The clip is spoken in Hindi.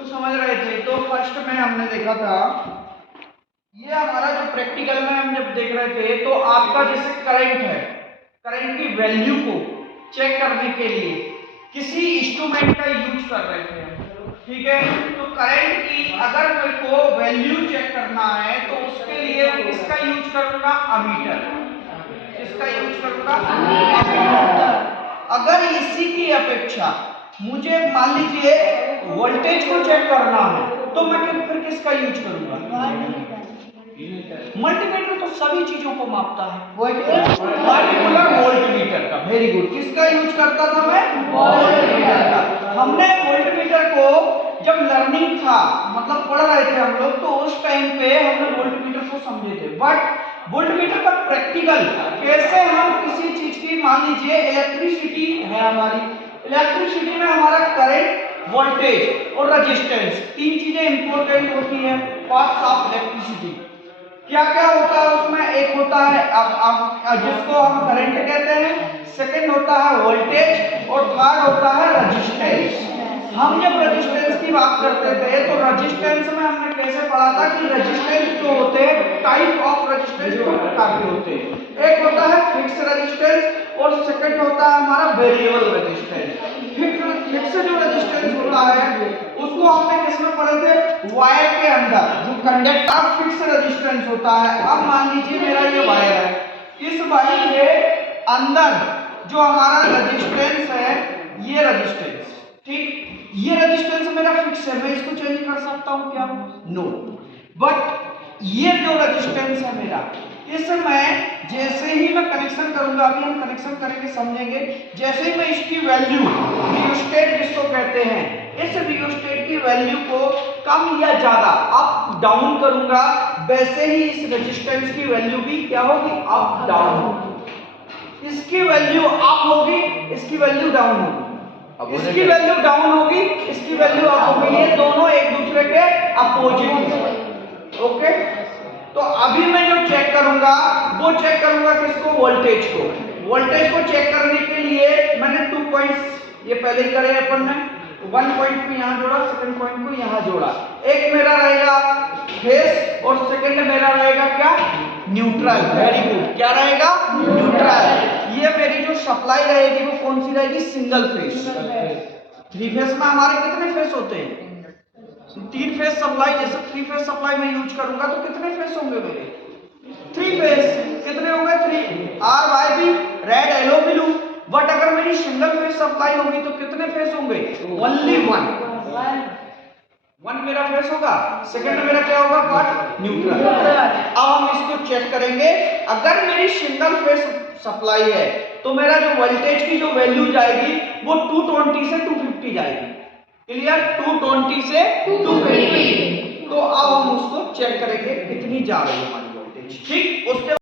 तो समझ रहे थे। तो फर्स्ट में हमने देखा था, ये हमारा जो प्रैक्टिकल में हम जब देख रहे थे, तो आपका जैसे करंट है, करंट की वैल्यू को चेक करने के लिए किसी इंस्ट्रूमेंट का यूज कर रहे थे, ठीक है। तो करंट की अगर मेरे को वैल्यू चेक करना है तो उसके लिए मैं किसका यूज करूंगा? अमीटर। किसका यूज करूंगा? अमीटर। अगर इसी की अपेक्षा मुझे मान लीजिए वोल्टेज को चेक करना है तो मैं फिर किसका यूज करूंगा? मल्टीमीटर तो सभी चीजों को मापता है, पर्टिकुलर वोल्टमीटर का। Very good. किसका यूज करता था मैं? वोल्टमीटर का। हमने वोल्टमीटर को जब लर्निंग था, मतलब पढ़ रहे थे हम लोग, तो उस टाइम पे हमने वोल्टमीटर को समझे थे। बट वोल्टमीटर का प्रैक्टिकल कैसे हम किसी चीज की, मान लीजिए इलेक्ट्रिसिटी है हमारी, इलेक्ट्रिसिटी में हमारा करंट, वोल्टेज और रेजिस्टेंस, तीन चीजें इंपॉर्टेंट होती है पार्ट्स ऑफ इलेक्ट्रिसिटी। क्या क्या होता है उसमें? एक होता है जिसको हम करंट कहते हैं, सेकंड होता है वोल्टेज और थर्ड होता है रेजिस्टेंस। हम जब रेजिस्टेंस की बात करते थे तो रेजिस्टेंस में हमने कैसे पढ़ा था कि रेजिस्टेंस जो होते हैं, टाइप ऑफ रेजिस्टेंस दो प्रकार के होते हैं। एक होता है फिक्स रेजिस्टेंस और सेकंड होता है हमारा वेरिएबल रेजिस्टेंस। फिक्स जो रेजिस्टेंस होता है उसको हमने किसमें पढ़े थे? वायर के अंदर जो कंडक्टर फिक्स रेजिस्टेंस होता है। अब मान लीजिए मेरा ये वायर है, इस वायर के अंदर जो हमारा रेजिस्टेंस है, ये रेजिस्टेंस, ठीक, ये रेजिस्टेंस मेरा फिक्स है, मैं इसको चेंज कर सकता हूं क्या? नो। बट ये जो रेजिस्टेंस है मेरा, इसमें जैसे ही मैं कनेक्शन करूंगा, अभी हम कनेक्शन करके समझेंगे, जैसे ही मैं इसकी वैल्यू रियोस्टेट जिसको कहते हैं, इस रियोस्टेट की वैल्यू को कम या ज्यादा अप डाउन करूंगा, वैसे ही इस रेजिस्टेंस की वैल्यू भी क्या होगी? अप डाउन होगी। इसकी वैल्यू अप होगी, इसकी वैल्यू डाउन होगी, इसकी वैल्यू डाउन होगी, इसकी वैल्यू अप होगी। ये दोनों एक दूसरे के अपोजिट है। ओके। तो अभी मैं जो चेक करूंगा वो चेक करूंगा किसको? वोल्टेज को। वोल्टेज को चेक करने के लिए मैंने 2 पॉइंट्स ये पहले ही करे अपन ने, 1 पॉइंट को यहां जोड़ा, सेकंड पॉइंट को यहां जोड़ा। एक मेरा रहेगा फेस और सेकंड मेरा रहेगा क्या? न्यूट्रल। Very good. क्या रहेगा? न्यूट्रल। ये मेरी जो सप्लाई रहेगी वो कौन सी रहेगी? Single phase. 3 फेस में हमारे कितने फेस होते हैं? 3 फेस सप्लाई। जैसे 3 फेस सप्लाई में यूज करूंगा तो कितने फेस होंगे मेरे? 3 फेस। कितने होंगे? 3। R Y B, red yellow blue. But अगर मेरी सिंगल फेस सप्लाई होगी तो कितने फेस होंगे? ओनली 1 मेरा फेस होगा, सेकंड मेरा क्या होगा? Part neutral. अब हम इसको चेक करेंगे। अगर मेरी सिंगल फेस सप्लाई है तो मेरा जो वोल्टेज की जो वैल्यू जाएगी वो 220 से 250 जाएगी। क्लियर? 220 से 250। तो अब हम उसको चेक करेंगे कितनी जा रही है हमारी वोल्टेज, ठीक। उसके